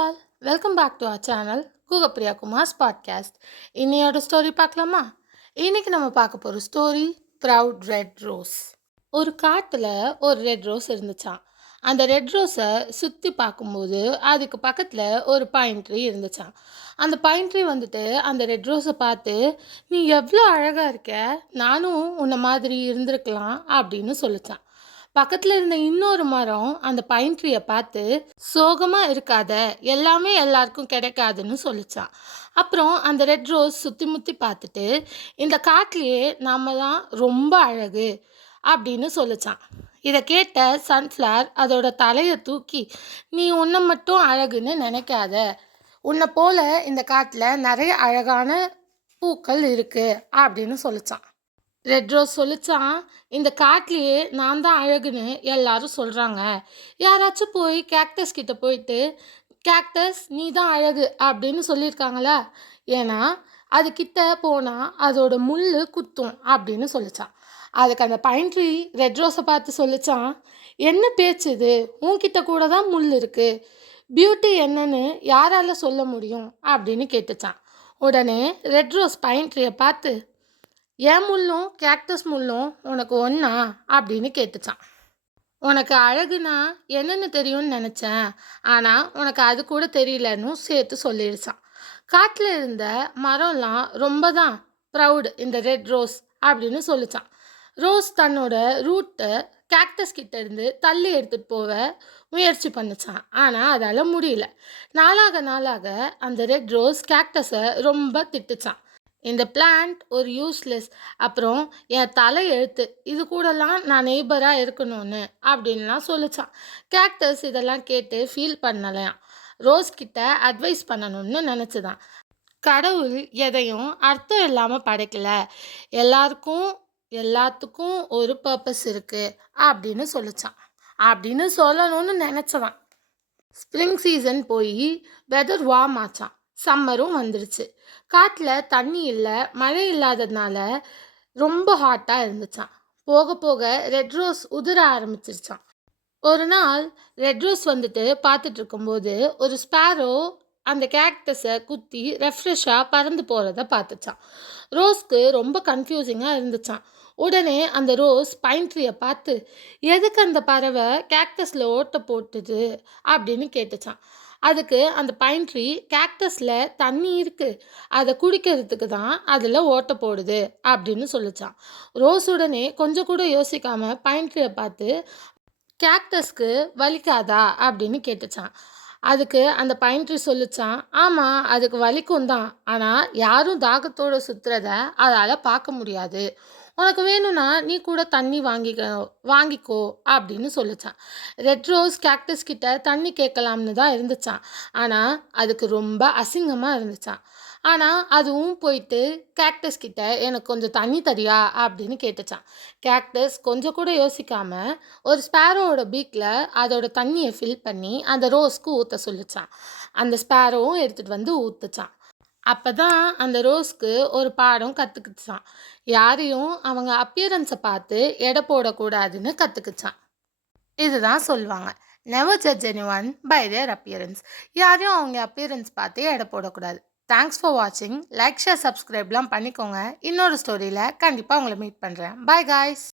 All welcome back to our channel Guhapriya Kumar's podcast. இன்னையோட story பார்க்கலாமா? இன்னைக்கு நம்ம பார்க்க போகிற ஸ்டோரி ப்ரவுட் ரெட் ரோஸ். ஒரு காட்டில் ஒரு ரெட் ரோஸ் இருந்துச்சான். அந்த ரெட் ரோஸை சுற்றி பார்க்கும்போது அதுக்கு பக்கத்தில் ஒரு பைன் ட்ரீ இருந்துச்சான். அந்த பைன் ட்ரீ வந்துட்டு அந்த ரெட் ரோஸை பார்த்து, நீ எவ்வளோ அழகாக இருக்க, நானும் உன்னை மாதிரி இருந்திருக்கலாம் அப்படின்னு சொல்லிச்சான். பக்கத்தில் இருந்த இன்னொரு மரம் அந்த பைன் ட்ரீயை பார்த்து, சோகமாக இருக்காத, எல்லாமே எல்லாருக்கும் கிடைக்காதுன்னு சொல்லிச்சான். அப்புறம் அந்த ரெட் ரோஸ் சுற்றி முற்றி பார்த்துட்டு, இந்த காட்டிலேயே நாம தான் ரொம்ப அழகு அப்படின்னு சொல்லிச்சான். இதை கேட்ட சன்ஃப்ளவர் அதோட தலையை தூக்கி, நீ உன்னை மட்டும் அழகுன்னு நினைக்காத, உன்னை போல இந்த காட்டில் நிறைய அழகான பூக்கள் இருக்கு அப்படின்னு சொல்லிச்சான். ரெட் ரோஸ் சொல்லிச்சான், இந்த காட்டிலேயே நான் தான் அழகுன்னு எல்லாரும் சொல்கிறாங்க. யாராச்சும் போய் கேக்டஸ் கிட்ட போயிட்டு, கேக்டஸ் நீ தான் அழகு அப்படின்னு சொல்லியிருக்காங்களா? ஏன்னா அதுக்கிட்ட போனால் அதோட முள் குத்தும் அப்படின்னு சொல்லிச்சான். அதுக்கு அந்த பைன் ட்ரீ ரெட் ரோஸை பார்த்து சொல்லிச்சான், என்ன பேச்சு இது, உன்கிட்ட கூட தான் முள் இருக்குது, பியூட்டி என்னன்னு யாரால சொல்ல முடியும் அப்படின்னு கேட்டுச்சான். உடனே ரெட் ரோஸ் பைன் ட்ரீயை பார்த்து, ஏன் முள்ளும் கேக்டஸ் முள்ளும் உனக்கு ஒன்றா அப்படின்னு கேட்டுச்சான். உனக்கு அழகுனா என்னென்னு தெரியும்னு நினச்சேன், ஆனால் உனக்கு அது கூட தெரியலன்னு சேர்த்து சொல்லிடுச்சான். காட்டில் இருந்த மரம்லாம் ரொம்ப தான் ப்ரவுட் இந்த ரெட் ரோஸ் அப்படின்னு சொல்லிச்சான். ரோஸ் தன்னோட ரூட்டை கேக்டஸ் கிட்ட இருந்து தள்ளி எடுத்துகிட்டு போக முயற்சி பண்ணிச்சான். ஆனால் அதால் முடியல. நாளாக நாளாக அந்த ரெட் ரோஸ் கேக்டஸை ரொம்ப திட்டுச்சான். இந்த பிளான்ட் ஒரு யூஸ்லெஸ், அப்புறம் என் தலை எழுத்து, இது கூடலாம் நான் நெய்பராக இருக்கணும்னு அப்படின்லாம் சொல்லிச்சான். கேக்டஸ் இதெல்லாம் கேட்டு ஃபீல் பண்ணலையாம். ரோஸ் கிட்ட அட்வைஸ் பண்ணணும்னு நினச்சிதான். கடவுள் எதையும் அர்த்தம் இல்லாமல் படைக்கல, எல்லாத்துக்கும் ஒரு பர்பஸ் இருக்குது அப்படின்னு சொல்லிச்சான். அப்படின்னு சொல்லணும்னு நினச்சதான். ஸ்ப்ரிங் சீசன் போய் வெதர் வார்ம் ஆச்சான். சம்மரும் வந்துருச்சு. காட்டில் தண்ணி இல்லை, மழை இல்லாததுனால ரொம்ப ஹாட்டாக இருந்துச்சான். போக போக ரெட் ரோஸ் உதிர ஆரம்பிச்சிருச்சான். ஒரு நாள் ரெட் ரோஸ் வந்துட்டு பார்த்துட்டு இருக்கும்போது ஒரு ஸ்பேரோ அந்த கேக்டஸை குத்தி ரெஃப்ரெஷ்ஷாக பறந்து போகிறத பார்த்துச்சான். ரோஸ்க்கு ரொம்ப கன்ஃபியூசிங்காக இருந்துச்சான். உடனே அந்த ரோஸ் பைன் ட்ரீயை பார்த்து, எதுக்கு அந்த பறவை கேக்டஸில் ஓட்ட போட்டுது அப்படின்னு கேட்டுச்சான். அதுக்கு அந்த பைன் ட்ரீ, கேக்டஸில் தண்ணி இருக்குது, அதை குடிக்கிறதுக்கு தான் அதில் ஓட்ட போடுது அப்படின்னு சொல்லிச்சான். ரோஸ் உடனே கொஞ்சம் கூட யோசிக்காமல் பைன் ட்ரீயை பார்த்து, கேக்டஸ்க்கு வலிக்காதா அப்படின்னு கேட்டுச்சான். அதுக்கு அந்த பைன் ட்ரீ சொல்லிச்சான், ஆமாம் அதுக்கு வலிக்கும் தான், ஆனால் யாரும் தாகத்தோடு சுற்றுறத அதால் பார்க்க முடியாது, உனக்கு வேணும்னா நீ கூட தண்ணி வாங்கிக்கோ அப்படின்னு சொல்லிச்சான். ரெட் ரோஸ் கேக்டஸ் கிட்ட தண்ணி கேட்கலாம்னு தான் இருந்துச்சான். ஆனால் அதுக்கு ரொம்ப அசிங்கமாக இருந்துச்சான். ஆனால் அதுவும் போயிட்டு கேக்டஸ் கிட்ட, எனக்கு கொஞ்சம் தண்ணி தரியா அப்படின்னு கேட்டுச்சான். கேக்டஸ் கொஞ்சம் கூட யோசிக்காமல் ஒரு ஸ்பேரோவோட பீக்கில் அதோட தண்ணியை ஃபில் பண்ணி அந்த ரோஸ்க்கு ஊற்ற சொல்லிச்சான். அந்த ஸ்பேரோவும் எடுத்துகிட்டு வந்து ஊற்றுச்சான். அப்போ தான் அந்த ரோஸ்க்கு ஒரு பாடம் கற்றுக்குச்சான். யாரையும் அவங்க அப்பியரன்ஸை பார்த்து எடை போடக்கூடாதுன்னு கற்றுக்குச்சான். இதுதான் சொல்லுவாங்க, never judge anyone by their appearance. யாரையும் அவங்க அப்பியரன்ஸ் பார்த்து எடை போடக்கூடாது. தேங்க்ஸ் ஃபார் வாட்சிங். லைக், ஷேர், சப்ஸ்கிரைப்லாம் பண்ணிக்கோங்க. இன்னொரு ஸ்டோரியில் கண்டிப்பாக உங்களை மீட் பண்ணுறேன். Bye guys.